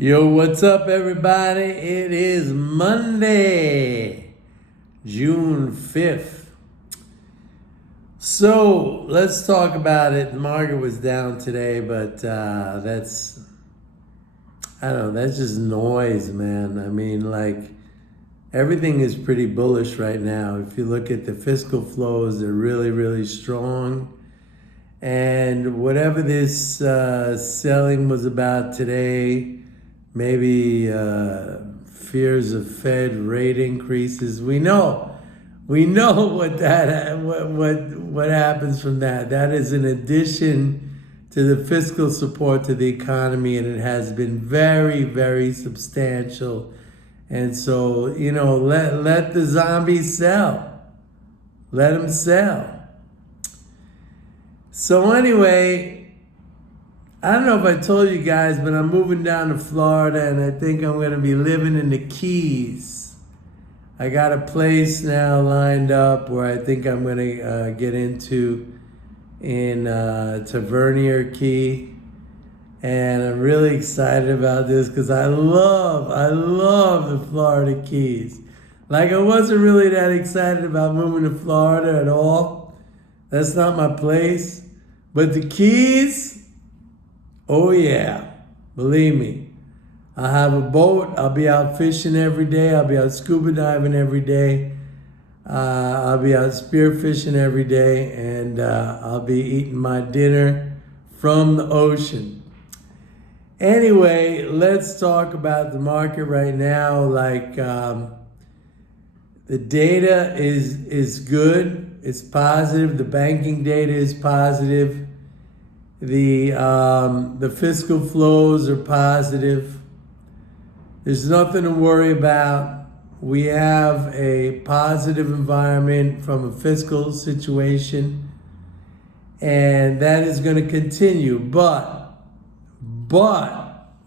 Yo, what's up, everybody? It is Monday, June 5th. So let's talk about it. The market was down today, but I don't know, that's just noise, man. I mean, like, everything is pretty bullish right now. If you look at the fiscal flows, they're really, really strong. And whatever this selling was about today, maybe fears of Fed rate increases. We know what happens from that. That is in addition to the fiscal support to the economy, and it has been very, very substantial. And so, let the zombies sell. Let them sell. So anyway, I don't know if I told you guys, but I'm moving down to Florida, and I think I'm going to be living in the Keys. I got a place now lined up where I think I'm going to get into in Tavernier Key. And I'm really excited about this because I love the Florida Keys. Like, I wasn't really that excited about moving to Florida at all. That's not my place. But the Keys, oh yeah, believe me. I'll have a boat. I'll be out fishing every day. I'll be out scuba diving every day. I'll be out spearfishing every day. And I'll be eating my dinner from the ocean. Anyway, let's talk about the market right now. Like, the data is good. It's positive. The banking data is positive. The fiscal flows are positive. There's nothing to worry about. We have a positive environment from a fiscal situation, and that is going to continue. But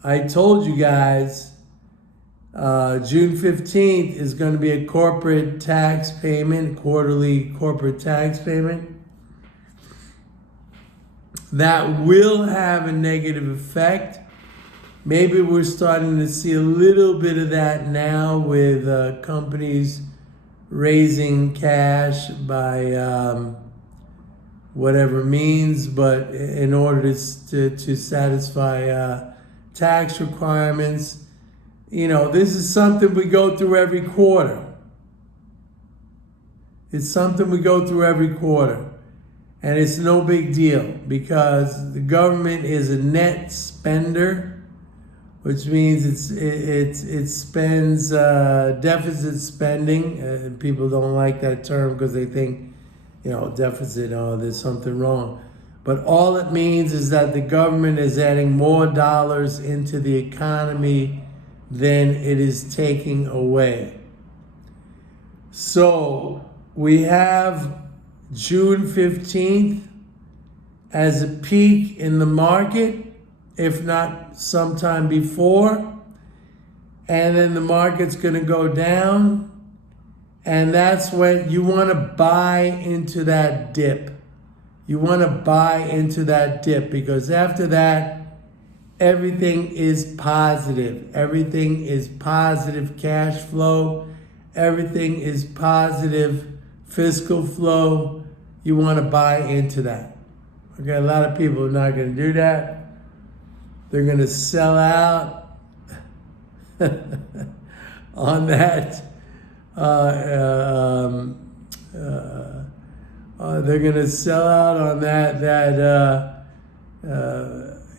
I told you guys, June 15th is going to be a corporate tax payment, quarterly corporate tax payment. That will have a negative effect. Maybe we're starting to see a little bit of that now with companies raising cash by whatever means, but in order to satisfy tax requirements. This is something we go through every quarter. It's something we go through every quarter. And it's no big deal because the government is a net spender, which means it spends deficit spending. People don't like that term because they think, deficit, there's something wrong. But all it means is that the government is adding more dollars into the economy than it is taking away. So we have June 15th as a peak in the market, if not sometime before. And then the market's going to go down. And that's when you want to buy into that dip. You want to buy into that dip because after that, everything is positive. Everything is positive cash flow. Everything is positive fiscal flow. You want to buy into that. Okay, a lot of people are not going to do that. They're going to sell out on that. They're going to sell out on that.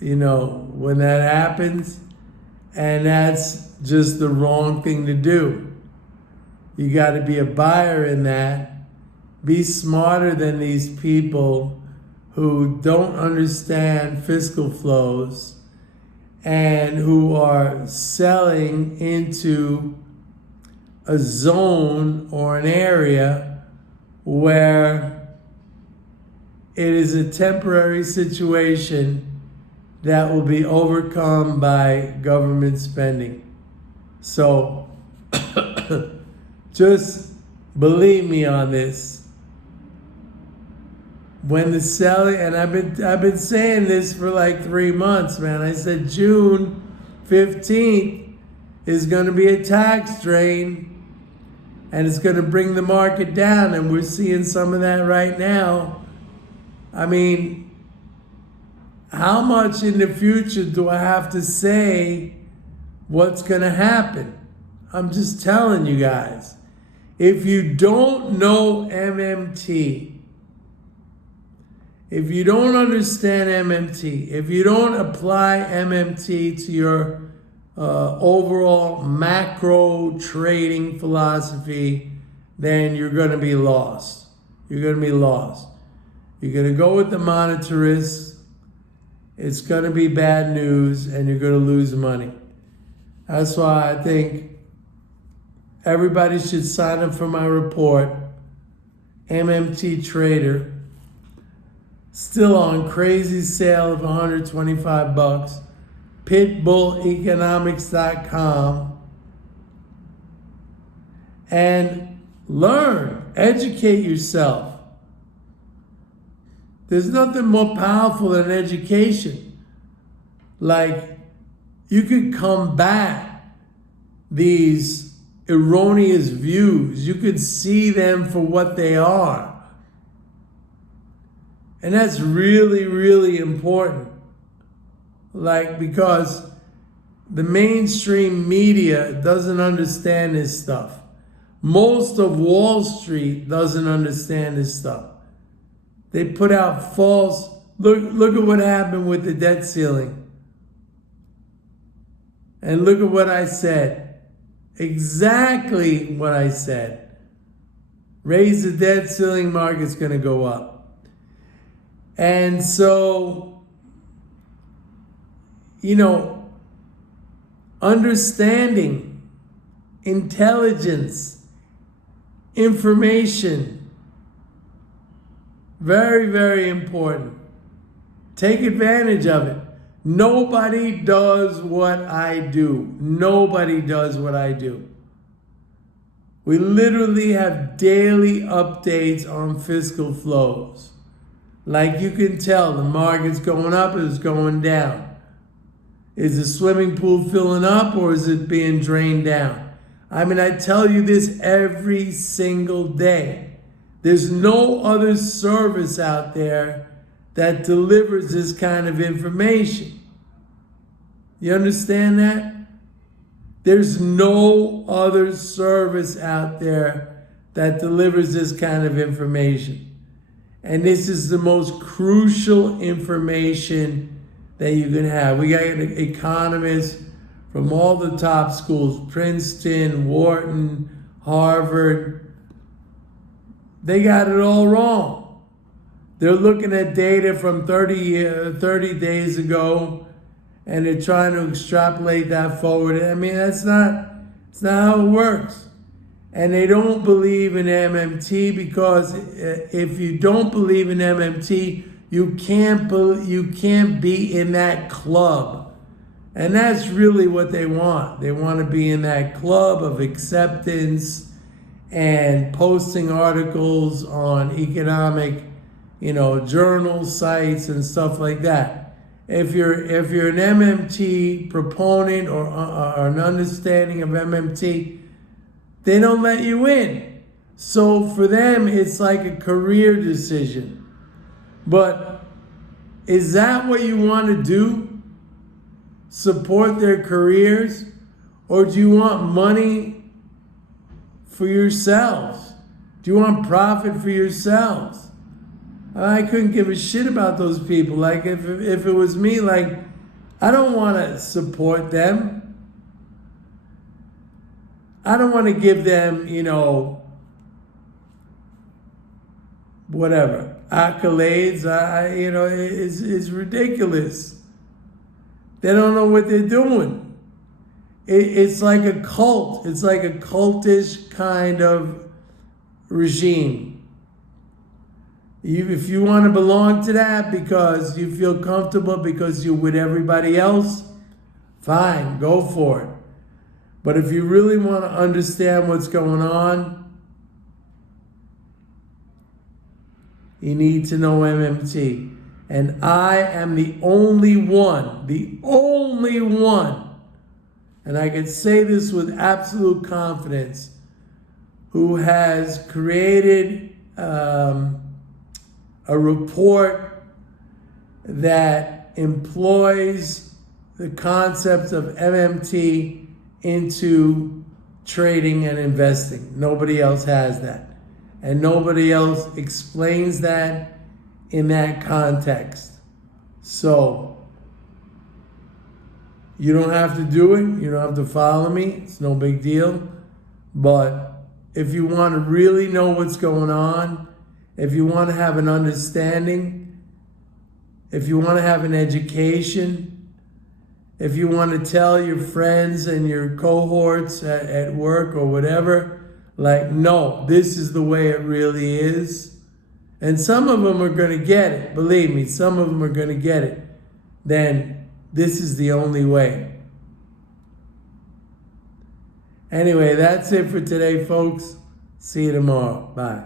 When that happens, and that's just the wrong thing to do. You got to be a buyer in that. Be smarter than these people who don't understand fiscal flows and who are selling into a zone or an area where it is a temporary situation that will be overcome by government spending. So just believe me on this. When the selling, and I've been saying this for like 3 months, man. I said June 15th is going to be a tax drain, and it's going to bring the market down, and we're seeing some of that right now. I mean, how much in the future do I have to say what's going to happen? I'm just telling you guys. If you don't know MMT, if you don't understand MMT, if you don't apply MMT to your overall macro trading philosophy, then you're going to be lost. You're going to be lost. You're going to go with the monetarists. It's going to be bad news, and you're going to lose money. That's why I think everybody should sign up for my report, MMT Trader. Still on crazy sale of $125. pitbulleconomics.com. And learn, educate yourself. There's nothing more powerful than education. Like, you could combat these erroneous views. You could see them for what they are. And that's really, really important. Like, because the mainstream media doesn't understand this stuff. Most of Wall Street doesn't understand this stuff. They put out false, look at what happened with the debt ceiling. And look at what I said. Exactly what I said. Raise the debt ceiling, market's going to go up. And so, you know, understanding, intelligence, information, very, very important. Take advantage of it. Nobody does what I do. Nobody does what I do. We literally have daily updates on fiscal flows. Like, you can tell the market's going up, it's going down. Is the swimming pool filling up, or is it being drained down? I mean, I tell you this every single day. There's no other service out there that delivers this kind of information. You understand that? There's no other service out there that delivers this kind of information. And this is the most crucial information that you can have. We got economists from all the top schools, Princeton, Wharton, Harvard. They got it all wrong. They're looking at data from 30 days ago, and they're trying to extrapolate that forward. I mean, it's not how it works. And they don't believe in MMT, because if you don't believe in MMT, you can't be in that club. And that's really what they want. They want to be in that club of acceptance and posting articles on economic, journal sites and stuff like that. If you're an MMT proponent or an understanding of MMT, they don't let you in. So for them, it's like a career decision. But is that what you want to do? Support their careers? Or do you want money for yourselves? Do you want profit for yourselves? I couldn't give a shit about those people. Like, if it was me, like, I don't want to support them. I don't want to give them, whatever, accolades. It's ridiculous. They don't know what they're doing. It's like a cult. It's like a cultish kind of regime. If you want to belong to that because you feel comfortable, because you're with everybody else, fine, go for it. But if you really want to understand what's going on, you need to know MMT. And I am the only one and I can say this with absolute confidence, who has created a report that employs the concepts of MMT into trading and investing. Nobody else has that. And nobody else explains that in that context. So, you don't have to do it. You don't have to follow me. It's no big deal. But if you want to really know what's going on, if you want to have an understanding, if you want to have an education, if you want to tell your friends and your cohorts at work or whatever, like, no, this is the way it really is. And some of them are going to get it. Believe me, some of them are going to get it. Then this is the only way. Anyway, that's it for today, folks. See you tomorrow. Bye.